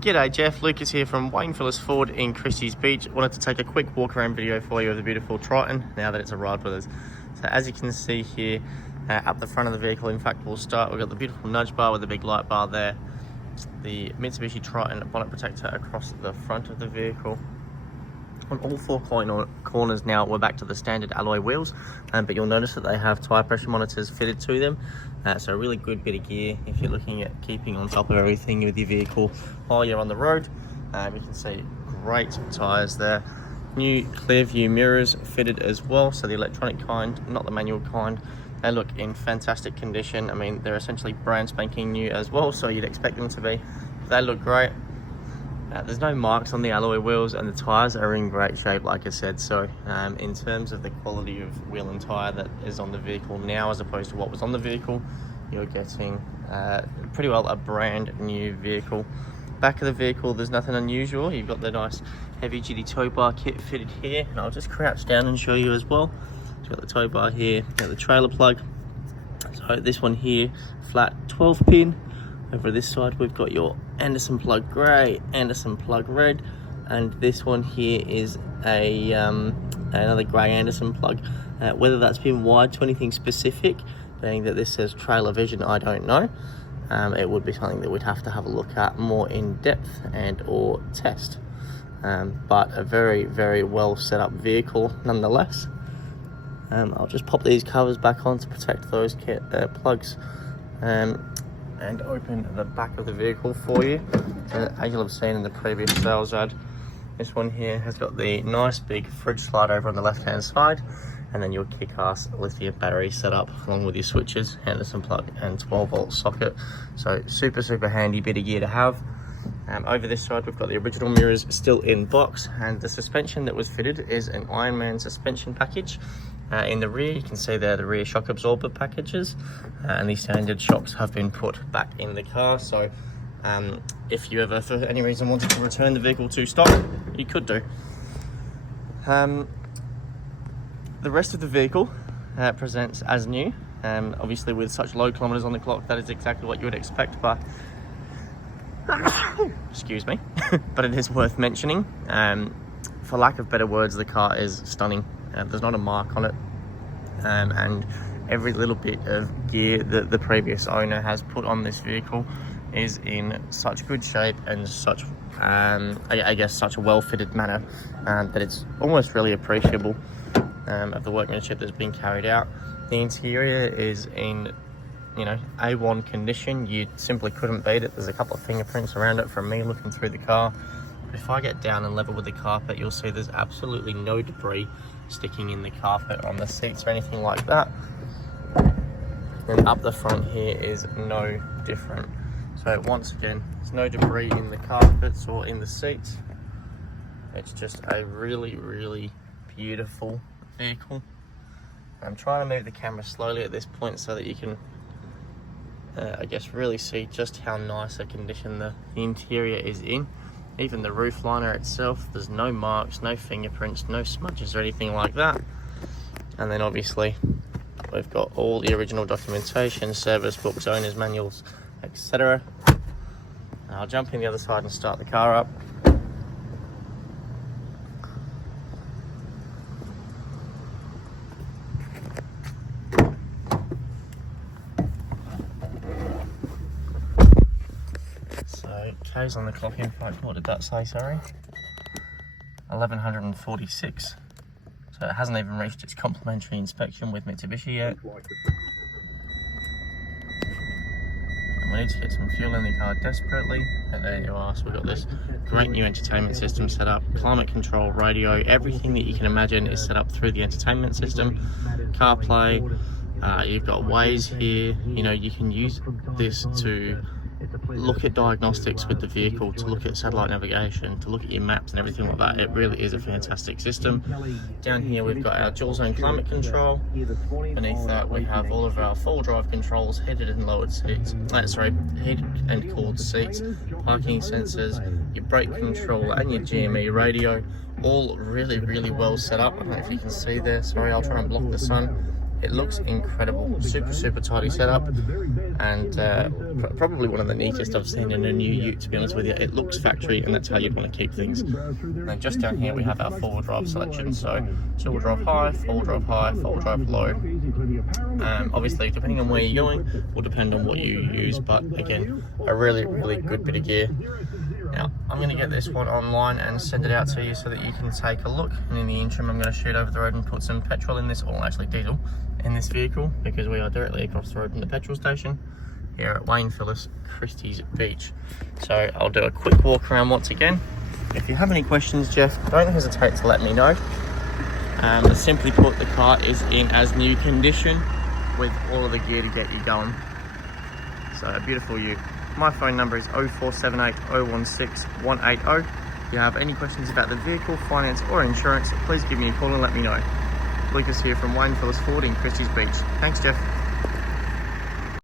G'day Jeff, Lucas here from Phillis Ford in Christie's Beach. Wanted to take a quick walk around video for you of the beautiful Triton now that it's arrived with us. So as you can see here, up the front of the vehicle, in fact we'll start, we've got the beautiful nudge bar with the big light bar there. The Mitsubishi Triton bonnet protector across the front of the vehicle. On all four corners now we're back to the standard alloy wheels, but you'll notice that they have tyre pressure monitors fitted to them. So a really good bit of gear if you're looking at keeping on top of everything with your vehicle while you're on the road. You can see great tyres there. New clearview mirrors fitted as well, so the electronic kind, not the manual kind. They look in fantastic condition. I mean, they're essentially brand spanking new as well, so you'd expect them to be. They look great. There's no marks on the alloy wheels, and the tyres are in great shape, like I said. So in terms of the quality of wheel and tyre that is on the vehicle now as opposed to what was on the vehicle, you're getting pretty well a brand new vehicle. Back of the vehicle, there's nothing unusual. You've got the nice heavy duty tow bar kit fitted here, and I'll just crouch down and show you as well. You've got the tow bar here, you've got the trailer plug. So this one here, flat 12 pin. Over this side we've got your Anderson plug grey, Anderson plug red, and this one here is a another grey Anderson plug. Whether that's been wired to anything specific, being that this says trailer vision, I don't know. It would be something that we'd have to have a look at more in depth and or test. But a very, very well set up vehicle nonetheless. I'll just pop these covers back on to protect those plugs. And open the back of the vehicle for you. As you'll have seen in the previous sales ad, this one here has got the nice big fridge slide over on the left hand side, and then your kick-ass lithium battery set up along with your switches, Anderson plug and 12-volt socket. So super handy bit of gear to have. Over this side we've got the original mirrors still in box, and the suspension that was fitted is an Ironman suspension package. In the rear you can see there the rear shock absorber packages, and these standard shocks have been put back in the car. So if you ever for any reason wanted to return the vehicle to stock, you could do. The rest of the vehicle presents as new. Obviously with such low kilometers on the clock, that is exactly what you would expect, but excuse me, but it is worth mentioning. For lack of better words, the car is stunning. There's not a mark on it, and every little bit of gear that the previous owner has put on this vehicle is in such good shape and such, I guess, such a well-fitted manner that it's almost really appreciable of the workmanship that's been carried out. The interior is in, A1 condition. You simply couldn't beat it. There's a couple of fingerprints around it from me looking through the car. But if I get down and level with the carpet, you'll see there's absolutely no debris sticking in the carpet on the seats or anything like that. And up the front here is no different. So once again, there's no debris in the carpets or in the seats. It's just a really beautiful vehicle. I'm trying to move the camera slowly at this point so that you can I guess really see just how nice a condition the interior is in. Even the roof liner itself, there's no marks, no fingerprints, no smudges or anything like that. And then obviously we've got all the original documentation, service books, owner's manuals, etc. I'll jump in the other side and start the car up. So K's on the clock, in fact, what did that say, sorry? 1146. So it hasn't even reached its complimentary inspection with Mitsubishi yet. And we need to get some fuel in the car desperately. And there you are, so we've got this great new entertainment system set up, climate control, radio, everything that you can imagine is set up through the entertainment system. CarPlay, you've got Waze here, you can use this to look at diagnostics with the vehicle, to look at satellite navigation, to look at your maps and everything like that. It really is a fantastic system. Down here we've got our dual zone climate control. Beneath that we have all of our full drive controls, heated and lowered seats, heated and cooled seats, parking sensors, your brake control and your GME radio, all really well set up. I don't know if you can see there, sorry, I'll try and block the sun. It looks incredible, super tidy setup, and probably one of the neatest I've seen in a new Ute, to be honest with you. It looks factory, and that's how you'd want to keep things. And then just down here we have our 4-wheel drive selection, so 2-wheel drive high, 4-wheel drive high, 4-wheel drive low. Obviously depending on where you're going will depend on what you use, but again, a really good bit of gear. Now, I'm going to get this one online and send it out to you so that you can take a look. And in the interim, I'm going to shoot over the road and put some petrol in this, or actually diesel, in this vehicle, because we are directly across the road from the petrol station here at Wayne Phillis, Christie's Beach. So I'll do a quick walk around once again. If you have any questions, Jeff, don't hesitate to let me know. Simply put, the car is in as new condition with all of the gear to get you going. So a beautiful Ute. My phone number is 0478 016 180. If you have any questions about the vehicle, finance or insurance, please give me a call and let me know. Lucas here from Wayne Phillis Ford in Christie's Beach. Thanks, Jeff.